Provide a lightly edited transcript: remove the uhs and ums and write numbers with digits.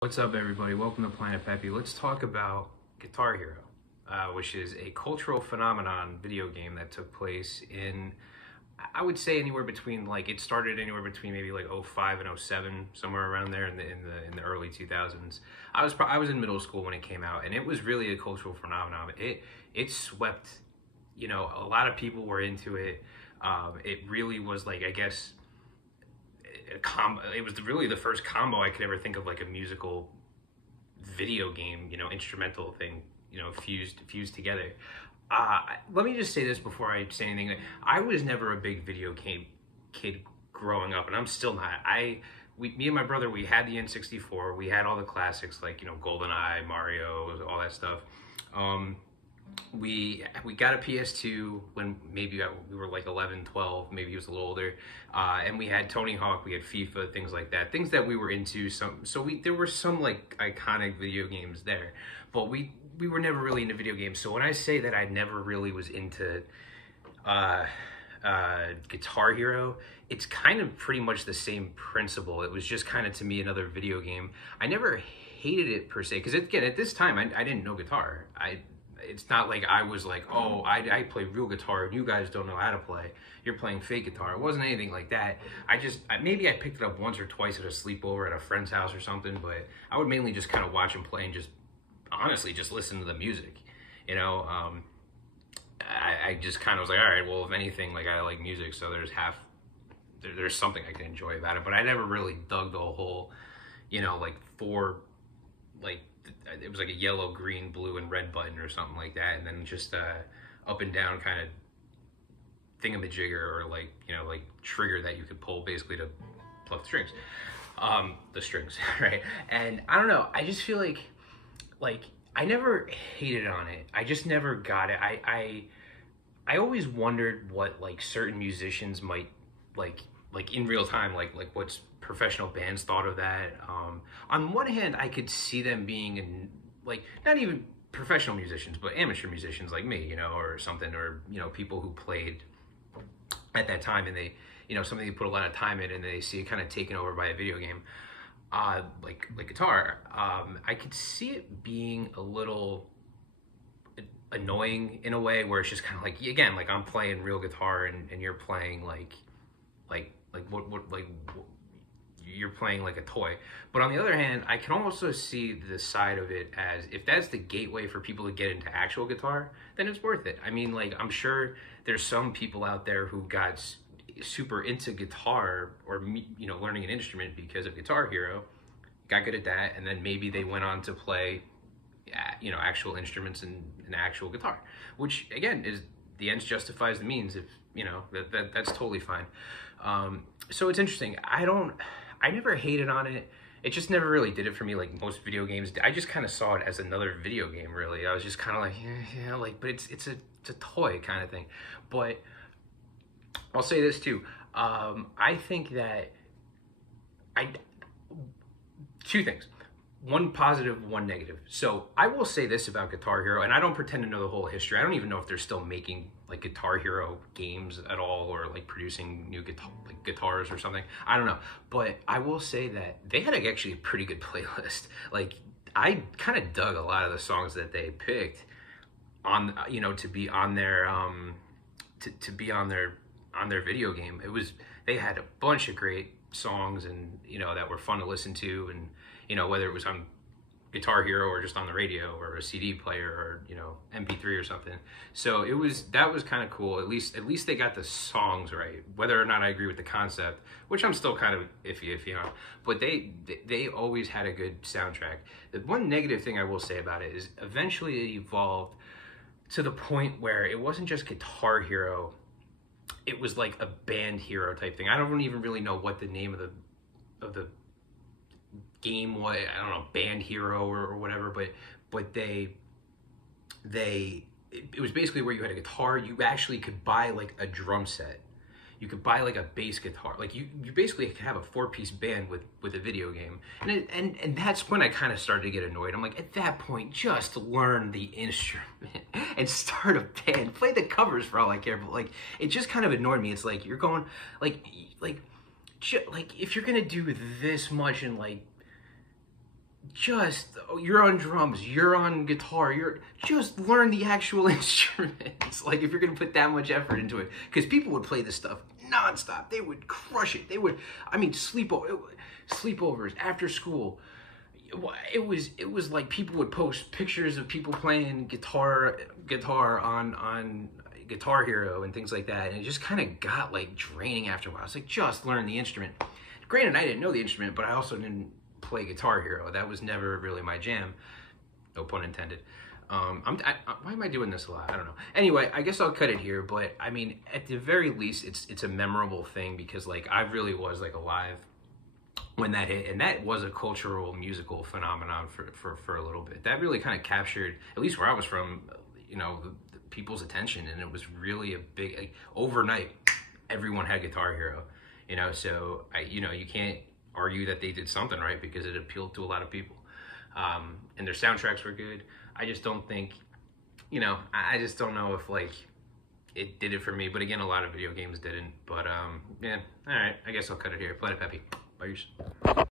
What's up, everybody? Welcome to Planet-Pepe. Let's talk about Guitar Hero, which is a cultural phenomenon video game that took place in, I would say, anywhere between it started anywhere between maybe like '05 and '07, somewhere around there in the early 2000s. I was in middle school when it came out, and it was really a cultural phenomenon. It swept, a lot of people were into it. It really was like, I guess, it was really the first combo I could ever think of, like a musical video game, instrumental thing, fused together. Let me just say this before I say anything. I was never a big video game kid growing up, and I'm still not. Me and my brother, we had the N64. We had all the classics like GoldenEye, Mario, all that stuff. We got a PS2 when maybe we were like 11, 12, maybe he was a little older, and we had Tony Hawk, we had FIFA, things like that, things that we were into. There were some like iconic video games there, but we were never really into video games. So when I say that I never really was into Guitar Hero, it's kind of pretty much the same principle. It was just kind of, to me, another video game. I never hated it per se, because again, at this time I didn't know guitar. It's not like I was like, oh, I play real guitar and you guys don't know how to play. You're playing fake guitar. It wasn't anything like that. Maybe I picked it up once or twice at a sleepover at a friend's house or something, but I would mainly just kind of watch him play and just, honestly, just listen to the music. I just kind of was like, all right, well, if anything, like, I like music, so there's something I can enjoy about it. But I never really dug the whole, it was like a yellow, green, blue, and red button or something like that, and then just up and down kind of thingamajigger, or like trigger that you could pull basically to pluck the strings, right? And I don't know, I just feel like I never hated on it. I just never got it. I always wondered what like certain musicians might like in real time, like what's professional bands thought of that. On one hand, I could see them being not even professional musicians, but amateur musicians like me, or something, or people who played at that time, and they, something they put a lot of time in, and they see it kind of taken over by a video game, like guitar. I could see it being a little annoying in a way, where it's just kind of like, again, like I'm playing real guitar and you're playing like you're playing like a toy. But on the other hand, I can also see the side of it as, if that's the gateway for people to get into actual guitar, then it's worth it. I mean, like, I'm sure there's some people out there who got super into guitar, or learning an instrument because of Guitar Hero, got good at that, and then maybe they went on to play actual instruments and an actual guitar, which again is, the ends justifies the means. If that's totally fine. So it's interesting. I never hated on it. It just never really did it for me, like most video games. I just kind of saw it as another video game, really. I was just kind of like, yeah, but it's a toy kind of thing. But I'll say this too. I think that two things. One positive, one negative. So I will say this about Guitar Hero, and I don't pretend to know the whole history. I don't even know if they're still making like Guitar Hero games at all, or like producing new guitars or something. I don't know. But I will say that they had actually a pretty good playlist. Like, I kind of dug a lot of the songs that they picked on, to be on their to be on their video game. They had a bunch of great songs, and that were fun to listen to, and whether it was on Guitar Hero or just on the radio or a CD player, or MP3 or something. So that was kind of cool. At least they got the songs right. Whether or not I agree with the concept, which I'm still kind of iffy on, but they always had a good soundtrack. The one negative thing I will say about it is, eventually it evolved to the point where it wasn't just Guitar Hero. It was like a band hero type thing. I don't even really know what the name of the game was. I don't know, Band Hero or whatever. But it was basically where you had a guitar. You actually could buy like a drum set. You could buy like a bass guitar. Like you basically could have a 4-piece band with a video game. And that's when I kind of started to get annoyed. I'm like, at that point, just learn the instrument and start a band. Play the covers for all I care. But like, it just kind of annoyed me. It's like, you're going like if you're gonna do this much, and like just, you're on drums, you're on guitar, you're just learn the actual instruments. Like, if you're gonna put that much effort into it, because people would play this stuff nonstop. They would crush it. They would, I mean, sleepovers after school. It was like people would post pictures of people playing guitar on Guitar Hero and things like that, and it just kind of got like draining after a while. It's like, just learn the instrument. Granted, I didn't know the instrument, but I also didn't play Guitar Hero. That was never really my jam. No pun intended. Why am I doing this a lot? I don't know. Anyway, I guess I'll cut it here. But I mean, at the very least, it's a memorable thing, because like I really was like alive when that hit, and that was a cultural musical phenomenon for a little bit. That really kind of captured, at least where I was from, you know, the people's attention, and it was really a big, like, overnight, everyone had Guitar Hero, you know. So you know, you can't argue that they did something right, because it appealed to a lot of people, and their soundtracks were good. I just don't think, you know, I just don't know if like it did it for me. But again, a lot of video games didn't. But yeah, all right, I guess I'll cut it here. Planet-Pepe. Bye.